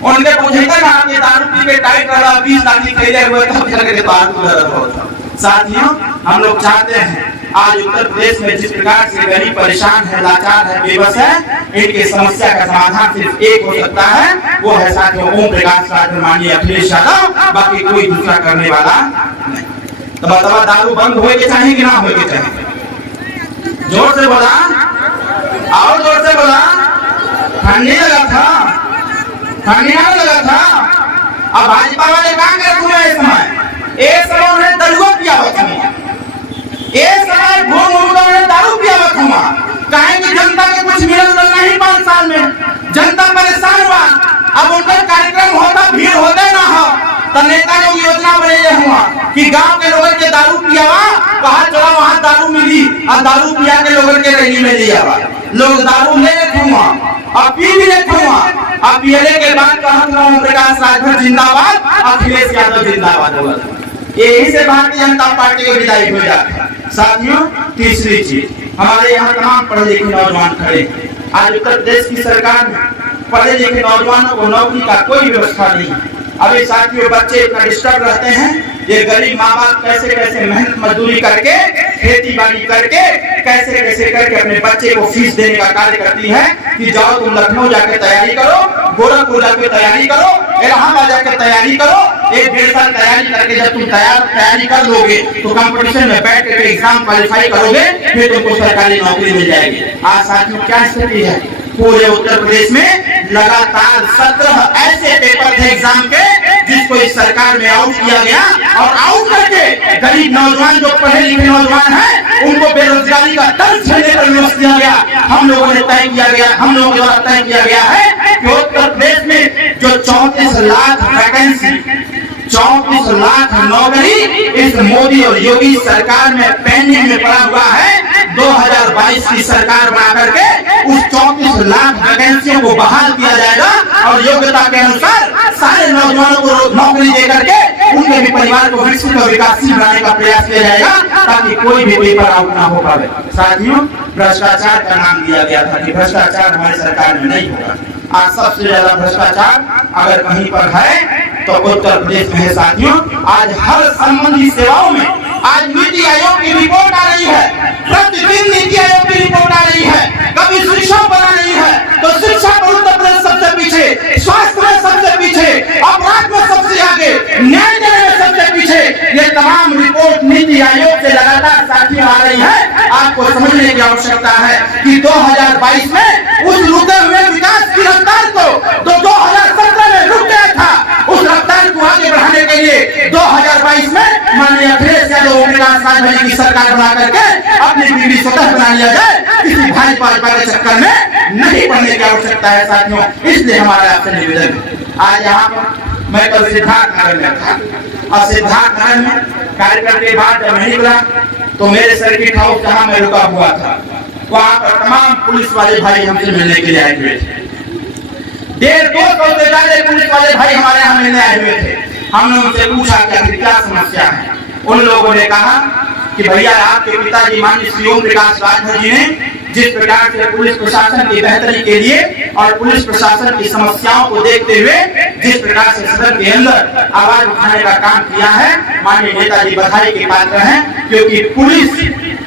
उनके पूछेगा ना आपने दारू पी के टाइट रहा 20 लाठी खेले हुए तब जाके दारू दर्द होता। साथियों हम लोग चाहते हैं आज उत्तर प्रदेश में जिस प्रकार से गरीब परेशान है, लाचार है, बेबस है, इनकी समस्या का समाधान सिर्फ एक हो सकता है, वो है साथियों ओम प्रकाश राज माननीय अखिलेश यादव, बाकी कोई दूसरा करने वाला नहीं। तो बताओ दारू बंद होए के चाहिए कि ना होए के चाहिए? जोर से बोला और जोर से बोला। ठंडी लगा था, ठंडी ना लगा था। अब भाजपा वाले क्या कर तुम्हें इस समय? एक समय उन्हें दरुआ पिया हुआ, एक समय घूम घूम कर दारू पिया हुआ। कहें कि जनता के कुछ मिलल नहीं 5 साल में, जनता परेशान हुआ। अब उनका कार्यक्रम होता भीड़ होते ना हो तो नेता लोग योजना बने हुआ कि गांव के लोगों के दारू पिया कहा चला वहां दारू मिली और दारू पिया के लोगों के रैली में लिया लोग दारू ले हुआ और पी भी लेते हुआ। अब पीने के बाद कहा ओम प्रकाश राजभर जिंदाबाद, अखिलेश यादव जिंदाबाद। यही से भारतीय जनता पार्टी को विदाई हो जाती। साथियों तीसरी चीज, हमारे यहाँ तमाम पढ़े लिखे नौजवान खड़े। आज उत्तर प्रदेश की सरकार में पढ़े लिखे नौजवानों को नौकरी का कोई व्यवस्था नहीं। अभी साथियों बच्चे इतना डिस्टर्ब रहते हैं। ये गरीब माँ बाप कैसे कैसे मेहनत मजदूरी करके खेती बाड़ी करके कैसे कैसे करके अपने बच्चे को फीस देने का कार्य करती है कि जाओ तुम लखनऊ जाके तैयारी करो, गोरखपुर जाके तैयारी करो, इलाहाबाद जाके तैयारी करो। 1-1.5 साल तैयारी करके जब तुम तैयारी कर लोगे तो कंपटीशन में बैठ के एग्जाम क्वालिफाई करोगे, फिर तुमको सरकारी नौकरी मिल जाएगी। आज साथियों क्या स्थिति है? पूरे उत्तर प्रदेश में लगातार 17 ऐसे पेपर थे एग्जाम के जिसको इस सरकार में आउट किया गया, और आउट करके गरीब नौजवान जो पढ़े लिखे नौजवान हैं उनको बेरोजगारी का दंश झेलने पर विवश किया गया। हम लोगों ने तय किया गया, हम लोगों द्वारा तय किया गया है कि उत्तर प्रदेश में जो 34 लाख वैकेंसी, 34 लाख नौकरी इस मोदी और योगी सरकार में पेंडिंग में पड़ा हुआ है। 2022 की सरकार बना करके उस 34 लाख वैकेंसियों को बहाल किया जाएगा और योग्यता के अनुसार सारे नौजवानों को नौकरी दे करके उनके भी परिवार को विकसित और विकासशील बनाने का प्रयास किया जाएगा ताकि कोई भी पेपर आउट ना हो पाए। साथियों, भ्रष्टाचार का नाम दिया गया था कि भ्रष्टाचार हमारी सरकार में नहीं होगा। आज सबसे ज्यादा भ्रष्टाचार अगर कहीं पर है तो उत्तर प्रदेश में है। साथियों, आज हर संबंधी सेवाओं में आज नीति आयोग की रिपोर्ट आ रही है, प्रतिदिन नीति आयोग की रिपोर्ट आ रही है। कभी शिक्षा पर आ रही है तो शिक्षा पर उत्तर प्रदेश सबसे पीछे, स्वास्थ्य में सबसे पीछे, अपराध में सबसे आगे, न्याय देने में सबसे पीछे। ये तमाम रिपोर्ट नीति आयोग से लगातार साथियों आ रही है। आपको समझने की आवश्यकता है कि 2022 में उस रुके हुए विकास की रफ्तार को तो 2017 में रुक गया था, उस रफ्तार को आगे बढ़ाने के लिए 2022 में माननीय अखिलेश यादव की सरकार बना करके अपनी पीढ़ी स्वतः बना लिया जाए। किसी भाजपा के चक्कर में नहीं पड़ने की आवश्यकता है साथियों। इसलिए हमारा आपसे निवेदन है, आज यहाँ पर मैं कल सिद्धार्थ नगर में था और सिद्धार्थ नगर में कार्यक्रम के बाद जब नहीं मिला तो मेरे सर्किट हाउस जहाँ मैं रुका हुआ था वहाँ पर तमाम पुलिस वाले भाई हमसे मिलने के लिए आए हुए थे। 150 से ज्यादा पुलिस वाले भाई हमारे यहाँ मिलने आए हुए थे। हमने उनसे पूछा कि क्या समस्या है। उन लोगों ने कहा कि भैया आपके पिताजी माननीय श्री ओम प्रकाश राजभर जी ने जिस प्रकार से पुलिस प्रशासन की बेहतरी के लिए और पुलिस प्रशासन की समस्याओं को देखते हुए जिस प्रकार से सदन के अंदर आवाज उठाने का काम किया है, माननीय नेताजी बधाई के पात्र हैं, क्योंकि पुलिस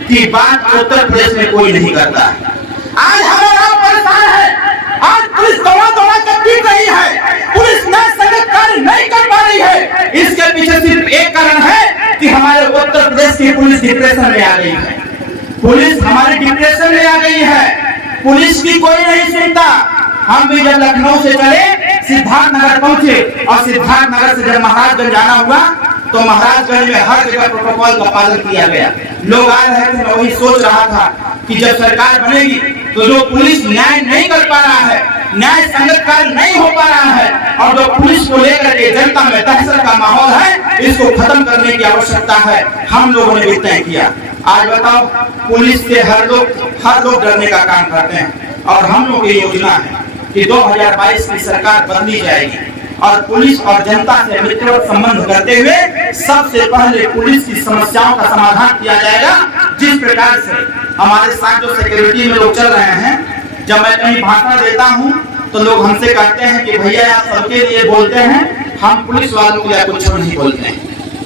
की बात उत्तर प्रदेश में कोई नहीं करता। आज हमारा परेशान है, आज पुलिस दौड़ा दौड़ा कर पीट रही है, पुलिस न्याय संगत कार्य नहीं कर पा रही है। इसके पीछे सिर्फ एक कारण है कि हमारे उत्तर प्रदेश की पुलिस डिप्रेशन में आ गई है। पुलिस हमारी डिप्रेशन में आ गई है, पुलिस की कोई नहीं सुनता। हम भी जब लखनऊ से चले सिद्धार्थ नगर पहुंचे और सिद्धार्थ नगर से जब महाराजगंज जाना हुआ तो महाराजगंज में हर जगह प्रोटोकॉल का पालन किया गया। लोग आ रहे थे, मैं वही सोच रहा था कि जब सरकार बनेगी तो जो पुलिस न्याय नहीं कर पा रहा है, न्याय संगत कार्य नहीं हो पा रहा है और जो पुलिस को लेकर के जनता में दहशत का माहौल है, इसको खत्म करने की आवश्यकता है। हम लोगों ने भी तय किया। आज बताओ, पुलिस से हर लोग डरने का काम करते हैं और हम लोग की योजना है कि 2022 की सरकार बदली जाएगी और पुलिस और जनता से मित्रवत संबंध करते हुए सबसे पहले पुलिस की समस्याओं का समाधान किया जाएगा। जिस प्रकार से हमारे साथ जो सिक्योरिटी में लोग चल रहे हैं, जब मैं कहीं भाषण देता हूँ तो लोग हमसे कहते हैं कि भैया आप सबके लिए बोलते हैं, हम पुलिस वालों के लिए कुछ नहीं बोलते हैं।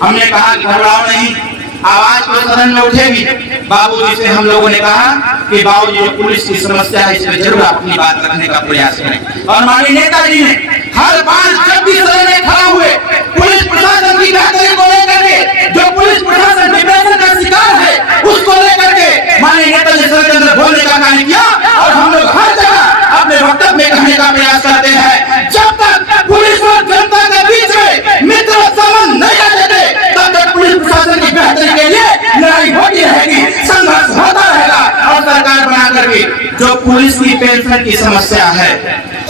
हमने कहा घबराओ नहीं, आवाज तो सदन में उठेगी। बाबूजी से हम लोगों ने कहा कि बाबूजी जो पुलिस की समस्या है इसमें जरूर अपनी बात रखने का प्रयास करें। और माननीय नेताजी ने हर बार जब भी सदन में खड़ा हुए पुलिस प्रशासन की बेहतरी को लेकर के, जो पुलिस प्रशासन डिप्रेशन का शिकार है उसको लेकर के माननीय नेताजी सदन के अंदर बोलने का कार्य किया और हम लोग हर जगह अपने वक्तव्य में कहने का प्रयास करते हैं। जब तक पुलिस और जनता के बीच में मित्र संबंध नहीं आते तब तक पुलिस प्रशासन की बेहतरी के लिए लड़ाई होती रहेगी, संघर्ष होता रहेगा। और सरकार बना करके जो पुलिस की पेंशन की समस्या है,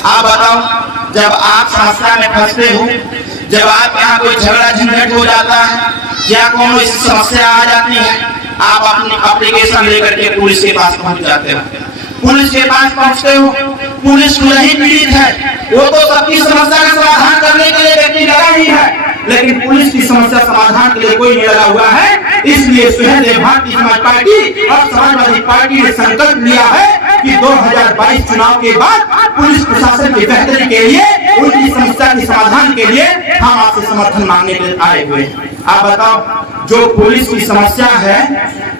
आप बताओ, जब आप समस्या में फंसते हो, जब आप यहाँ कोई झगड़ा झंझट हो जाता है या कोई समस्या आ जाती है, आप अपनी एप्लीकेशन लेकर के पुलिस के पास पहुँच जाते हो। पुलिस के पास पहुँचते हो, पुलिस नहीं पीड़ित है, वो तो सबकी समस्या का समाधान करने के लिए व्यक्ति लगा ही है, लेकिन पुलिस की समस्या समाधान के लिए कोई नहीं लगा हुआ है। इसलिए सुहेलदेव भारतीय समाज पार्टी और समाजवादी पार्टी ने संकल्प लिया है कि 2022 चुनाव के बाद पुलिस प्रशासन की बेहतरी के लिए, उनकी समस्या के समाधान के लिए हम आपसे समर्थन मांगने के लिए आए हुए हैं। आप बताओ, जो पुलिस की समस्या है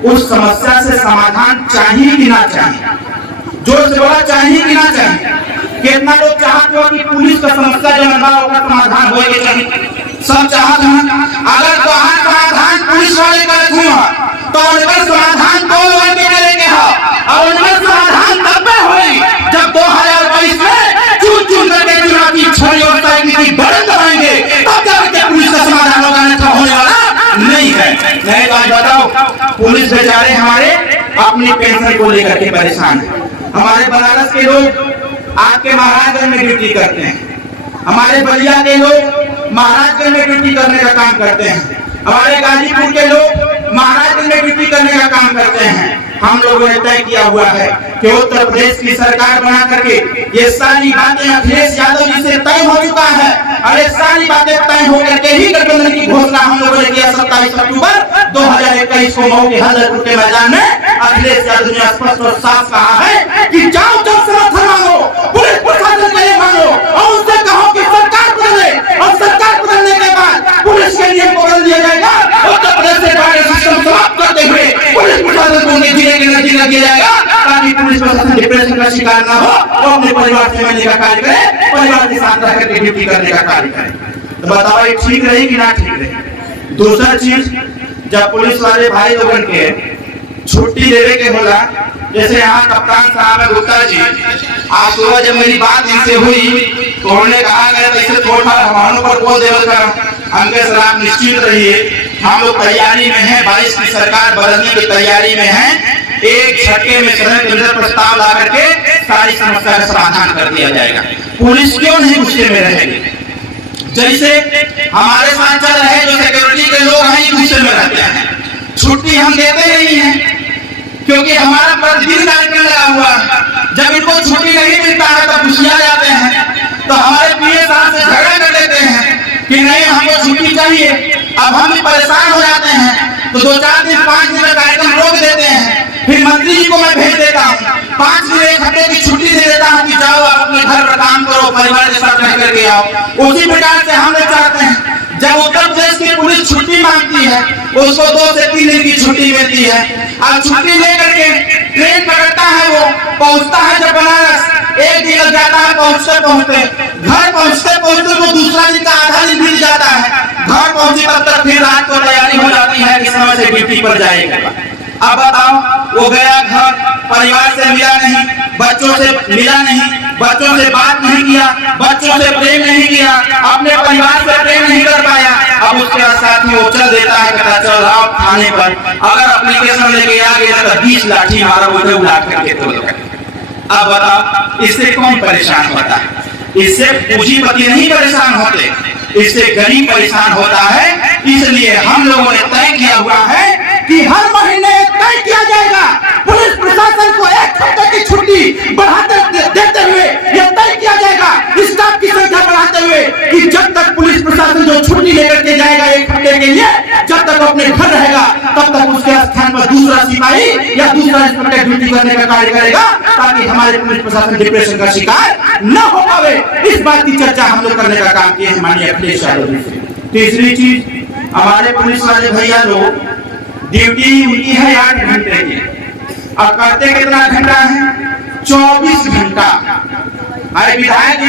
उस समस्या से समाधान चाहिए कि ना चाहिए? जोर से बोला, चाहिए कि ना चाहिए? कितना लोग चाहते हो कि पुलिस का समस्या जो है होगा समाधान होएगा? चाहिए, सब चाहते हैं। अगर तो समाधान पुलिस वाले करते हो तो उनका समाधान 2 लोगों के करेंगे और उनका समाधान तब होगी जब 2022 पुलिस बेचारे हमारे अपनी पेंशन को लेकर के परेशान है। हमारे बनारस के लोग आपके महाराजगंज में ड्यूटी करते हैं, हमारे बलिया के लोग महाराजगंज में ड्यूटी करने का काम करते हैं, हमारे गाजीपुर के लोग महाराजगंज में ड्यूटी करने का काम करते हैं। हम लोगों ने तय किया हुआ है कि उत्तर प्रदेश की सरकार बना करके ये सारी बातें अखिलेश यादव जी से तय हो चुका है और ये सारी बातें तय होकर के ही गठबंधन की घोषणा हम लोगों ने किया 27 अक्टूबर 2021 को मऊ के हल्दरपुर के मैदान में। अखिलेश यादव ने स्पष्ट और साफ कहा है कि जाओ जब समर्थन मांगो, पुलिस प्रशासन के लिए मांगो और उनसे कहो कि सरकार बदले और सरकार बदलने के बाद पुलिस के नियम को बदल दिया जाएगा। उत्तर प्रदेश से बाहर सिस्टम समाप्त करते हुए पुलिस प्रशासन को उनके जिले के नजदीक किया जाएगा ताकि पुलिस प्रशासन डिप्रेशन का शिकार न हो और अपने परिवार से मिलने का कार्य करे, परिवार के साथ रह करके ड्यूटी करने का कार्य करे। तो बताओ ये ठीक रही कि ना ठीक रही। दूसरा चीज, जब पुलिस वाले भाई लोगन के छुट्टी देने के होला, जैसे यहाँ कप्तान साहब है गुप्ता जी, आज सुबह जब मेरी बात इनसे हुई तो उन्होंने कहा गया इसे थोड़ा हमारों पर बोल देवल का हमके सर आप निश्चित रहिए, हम लोग तैयारी में हैं, 22 की सरकार बदलने की तैयारी में है। एक झटके में सदन के अंदर प्रस्ताव ला करके सारी समस्या का समाधान कर दिया जाएगा। पुलिस क्यों नहीं गुस्से में रहेगी? जैसे हमारे साथ चल रहे जो सिक्योरिटी के लोग हैं गुस्से में रहते हैं, छुट्टी हम देते नहीं हैं क्योंकि हमारा प्रतिदिन कार्यक्रम लगा हुआ है। जब इनको छुट्टी नहीं मिलता है तब गुस्सा जाते हैं, तो हमारे पीए साहब से झगड़ा कर लेते हैं कि नहीं हमको छुट्टी चाहिए। अब हम भी परेशान हो जाते हैं तो 2-4 दिन 5 दिन का कार्यक्रम रोक देते हैं। फिर मंत्री जी को मैं भेज देता हूँ, 5 दिन 1 हफ्ते की छुट्टी दे देता हूँ कि जाओ आप अपने घर पर काम करो, परिवार के साथ रह करके आओ। उसी प्रकार से हम लोग चाहते हैं जब उत्तर प्रदेश की पुलिस छुट्टी मांगती है उसको 2 से 3 दिन की छुट्टी मिलती है। अब छुट्टी लेकर के ट्रेन पकड़ता है, वो पहुंचता है जब बनारस, 1 दिन लग जाता है पहुंचते घर पहुंचते वो दूसरा दिन का आधा दिन बीत जाता है। घर पहुंची तब तक फिर रात को तैयारी हो जाती है कि समय से ड्यूटी पर जाएगा। अब बताओ वो गया घर, परिवार से मिला नहीं, बच्चों से मिला नहीं, बच्चों से बात नहीं किया, बच्चों से प्रेम नहीं किया, अपने परिवार से प्रेम नहीं कर पाया। अब उसके साथ में वो चल देता है कहता चल आओ थाने पर, अगर एप्लीकेशन लेके आ गया तो 20 लाठी मारा उठे उलाट करके तो। अब बताओ इससे कौन परेशान होता है? इससे पूंजीपति नहीं परेशान होते, इससे गरीब परेशान होता है। इसलिए हम लोगों ने तय किया हुआ है कि हर महीने तय किया जाएगा पुलिस प्रशासन को 1 हफ्ते की छुट्टी बढ़ाते देते हुए यह तय किया जाएगा स्टाफ की संख्या बढ़ाते हुए कि जब तक पुलिस प्रशासन जो छुट्टी लेकर के जाएगा 1 हफ्ते के लिए, जब तक अपने घर रहेगा तब तक उसके स्थान पर दूसरा सिपाही या दूसरा इंस्पेक्टर ड्यूटी करने का कार्य करेगा ताकि हमारे पुलिस प्रशासन डिप्रेशन का शिकार न हो पावे। इस बात की चर्चा हम लोग करने का काम किए हैं माननीय अखिलेश यादव जी से। तीसरी चीज, हमारे पुलिस वाले भैया लोग ड्यूटी उनकी है 8 घंटे की, और करते कितना घंटा है? 24 घंटा। हमारे विधायक जी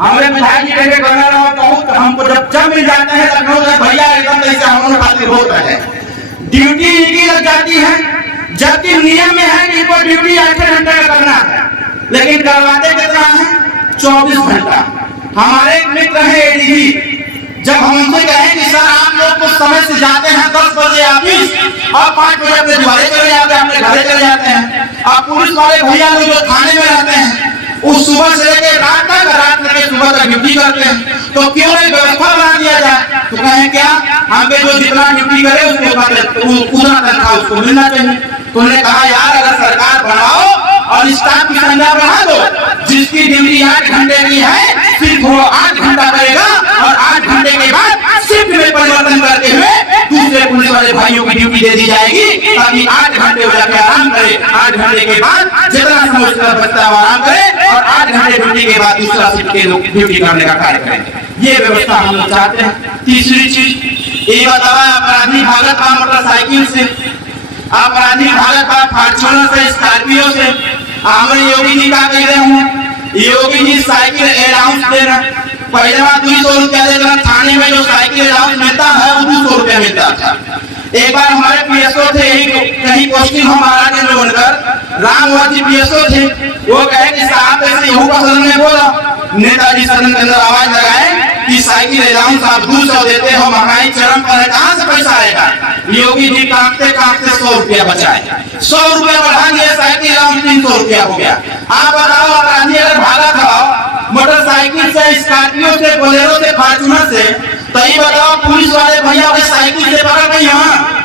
हमारे विधायक जी के गवर्नर बहुत हमको जब मिल जाते हैं लखनऊ में भैया एकदम ऐसे हम खातिर होता है, ड्यूटी इनकी लग जाती है, जबकि नियम में है कि इनको ड्यूटी 8 घंटे का करना है, लेकिन करवाते कितना है? 24 घंटा। हमारे एक मित्र है एडीजी, जब हम उनसे कहें कि सर आप लोग कुछ समय से जाते हैं 10 बजे ऑफिस और 5 बजे अपने द्वारे चले जाते हैं, अपने घरे चले जाते हैं, आप पुलिस वाले भैया लोग जो थाने में रहते हैं उस सुबह से लेकर रात तक सुबह तक ड्यूटी करते हैं, तो क्यों एक व्यवस्था बना दिया जाए? तो कहें क्या हम पे जो जितना ड्यूटी करे उसको उतना तनख्वाह उसको मिलना चाहिए। तो उन्होंने कहा यार अगर सरकार बनाओ और स्टाफ की संख्या बढ़ा दो, जिसकी ड्यूटी 8 घंटे की है सिर्फ वो 8 घंटा करेगा और 8 घंटे के बाद शिफ्ट में परिवर्तन करते हुए दूसरे पुलिस वाले भाइयों की ड्यूटी दे दी जाएगी ताकि 8 घंटे हो जाकर आराम करे, 8 घंटे के बाद जितना समय उसका बचता है आराम करे और 8 घंटे ड्यूटी के बाद दूसरा शिफ्ट के लोग ड्यूटी करने का कार्य करें। ये व्यवस्था हम लोग चाहते हैं। तीसरी चीज ये बतावा अपराधी भागत बा मोटरसाइकिल से, अपराधी भागत बा फॉर्च्यूनर से, स्कॉर्पियो से। हमारे योगी जी का कह रहे हूँ, योगी जी साइकिल अलाउंस दे रहे, पहले बार 200 रुपया दे रहा, थाने में जो साइकिल अलाउंस मिलता है वो 200 रुपया मिलता था। एक बार हमारे पीएसओ थे कहीं पोस्टिंग हम महाराज ने लोग रामवाजी पीएसओ थे, वो कहे कि साहब ऐसे यहू का सदन में बोला, नेताजी सदन के अंदर आवाज लगाए कि साइकिल अलाउंस आप 200 देते हो, महंगाई चरम पर है, कहाँ से पैसा आएगा? योगी जी कांपते कांपते 100 रुपया बचाए, 100 रुपया बढ़ा दिए, साइकिल अलाउंस 300 रुपया हो गया। आप बताओ, अपराधी अगर भागा था मोटरसाइकिल से, स्कॉर्पियो से, बोलेरो से, फॉर्च्यूनर से, तो ये बताओ पुलिस वाले भैया की साइकिल से पकड़ गई, हाँ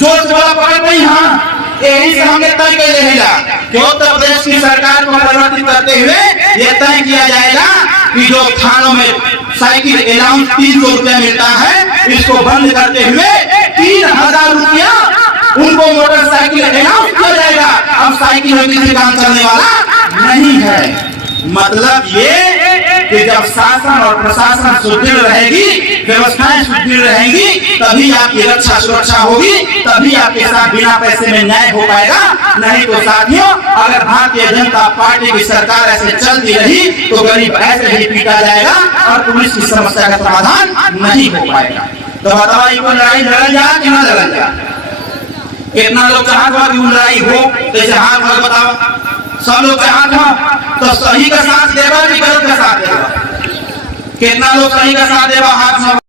जोश वाला पकड़ गई, हाँ। यही से हमने तय कर रहेगा कि उत्तर प्रदेश की सरकार को परिवर्तित करते हुए ये तय किया जाएगा कि जो थानों में साइकिल अलाउंस 300 रुपया मिलता है, इसको बंद करते हुए 3000 रुपया उनको मोटरसाइकिल अलाउंस किया जाएगा। अब साइकिल में किसी काम चलने वाला नहीं है। मतलब ये कि जब शासन और प्रशासन सुदृढ़ रहेगी, व्यवस्थाएं सुदृढ़ रहेंगी, तभी आपकी रक्षा सुरक्षा होगी, तभी आपके साथ बिना पैसे में न्याय हो पाएगा। नहीं तो साथियों, अगर भारतीय जनता पार्टी की सरकार ऐसे चलती रही तो गरीब ऐसे ही पीटा जाएगा और पुलिस की समस्या का समाधान नहीं हो पाएगा। तो बताओ, ये लड़ाई लड़ल जा कि ना लड़ल जा? कितना लोग चाहता कि लड़ाई हो, जैसे हाथ भर बताओ, सब लोग चाहते हो तो सही का साथ देगा कि गलत का साथ देगा? कितना लोग सही का साथ देगा? हाथ